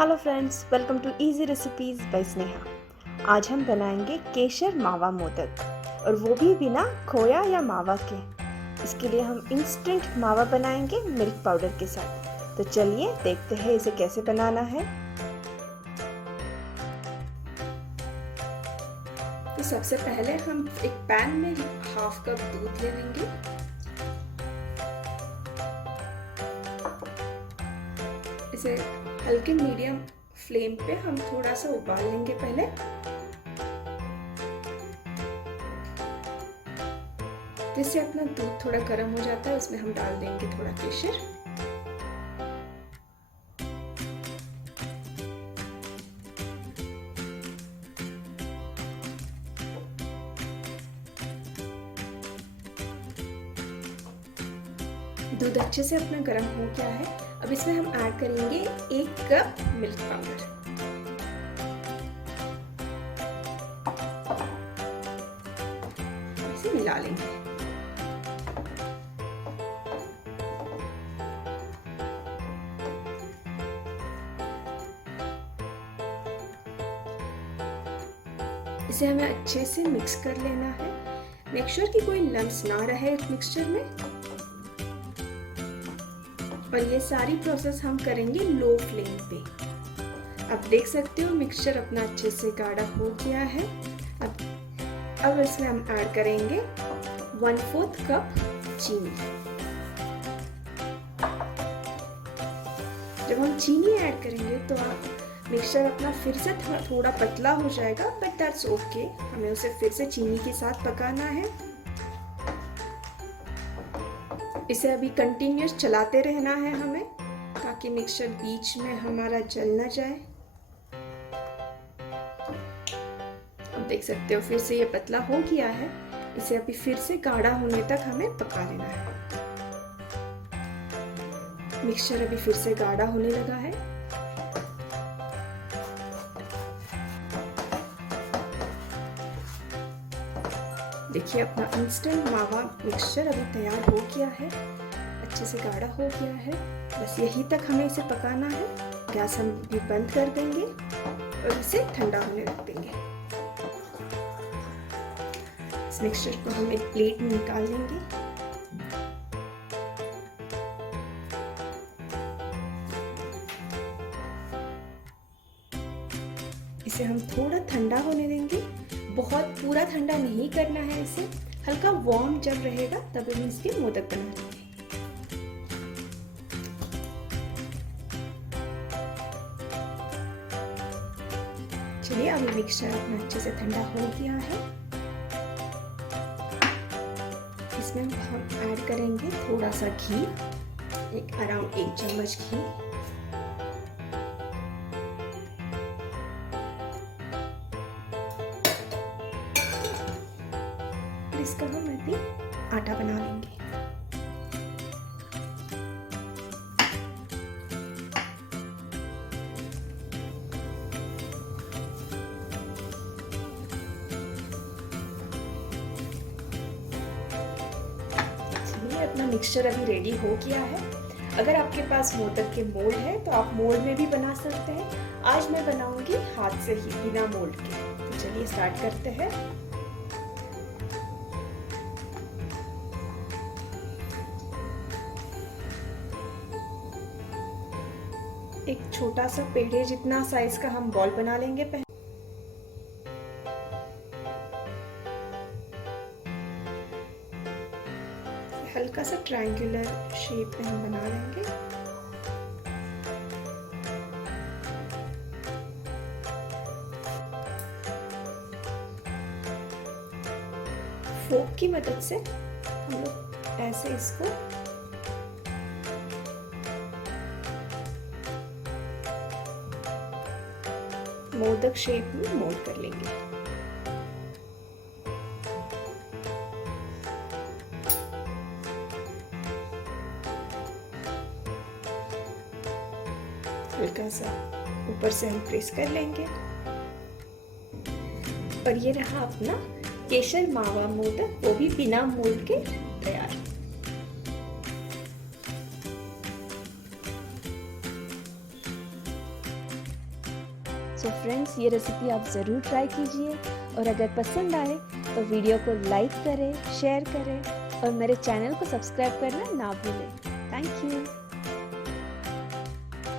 Hello friends, welcome to easy recipes by Sneha. आज हम बनाएंगे केसर मावा मोदक, और वो भी बिना खोया या मावा के। इसके लिए हम इंस्टेंट मावा बनाएंगे मिल्क पाउडर के साथ। तो चलिए देखते हैं इसे कैसे बनाना है। तो सबसे पहले हम एक पैन में हाफ कप दूध ले लेंगे। इसे हल्के मीडियम फ्लेम पे हम थोड़ा सा उबाल लेंगे पहले। जिससे अपना दूध थोड़ा गर्म हो जाता है, उसमें हम डाल देंगे थोड़ा केसर। दूध अच्छे से अपना गर्म हो गया है। अब इसमें हम ऐड करेंगे 1 कप मिल्क पाउडर। इसे मिला लेंगे। इसे हमें अच्छे से मिक्स कर लेना है। मेक श्योर कि कोई लम्स ना रहे मिक्सचर में। और ये सारी प्रोसेस हम करेंगे लो फ्लेम पे। आप देख सकते हो मिक्सचर अपना अच्छे से गाढ़ा हो गया है। अब इसमें हम ऐड करेंगे 1/4 कप चीनी। जब हम चीनी ऐड करेंगे तो मिक्सचर अपना फिर से थोड़ा पतला हो जाएगा, बट दैट्स ओके। हमें उसे फिर से चीनी के साथ पकाना है। इसे अभी कंटिन्यूस चलाते रहना है हमें, ताकि मिक्सचर बीच में हमारा जल ना जाए। अब देख सकते हो फिर से ये पतला हो गया है। इसे अभी फिर से गाढ़ा होने तक हमें पका लेना है। मिक्सचर अभी फिर से गाढ़ा होने लगा है। देखिए अपना इंस्टेंट मावा मिक्सचर अभी तैयार हो गया है, अच्छे से गाढ़ा हो गया है। बस यहीं तक हमें इसे पकाना है। गैस हम भी बंद कर देंगे और इसे ठंडा होने रख देंगे। इस मिक्सचर को हम एक प्लेट में निकाल लेंगे। इसे हम थोड़ा ठंडा होने देंगे। बहुत पूरा ठंडा नहीं करना है इसे, हल्का वार्म जब रहेगा तब हम इसके मोदक बना लेंगे। चलिए अभी मिक्सचर अपना अच्छे से ठंडा हो गया है। इसमें हम ऐड करेंगे थोड़ा सा घी, अराउंड 1 चम्मच घी। इसका हम अभी आटा बना लेंगे। चलिए अपना मिक्सचर अभी रेडी हो गया है। अगर आपके पास मोदक के मोल्ड है तो आप मोल्ड में भी बना सकते हैं। आज मैं बनाऊंगी हाथ से ही, बिना मोल्ड के। तो चलिए स्टार्ट करते हैं। एक छोटा सा पेड़े जितना साइज का हम बॉल बना लेंगे पहले। हल्का सा ट्रायंगुलर शेप में हम बना लेंगे। फोक की मदद से हम लोग ऐसे इसको मोदक शेप में मोल्ड कर लेंगे। हल्का सा ऊपर से हम प्रेस कर लेंगे। और ये रहा अपना केसर मावा मोदक, वो भी बिना मोल्ड के तैयार। सो फ्रेंड्स, ये रेसिपी आप ज़रूर ट्राई कीजिए और अगर पसंद आए तो वीडियो को लाइक करें, शेयर करें और मेरे चैनल को सब्सक्राइब करना ना भूलें। Thank you.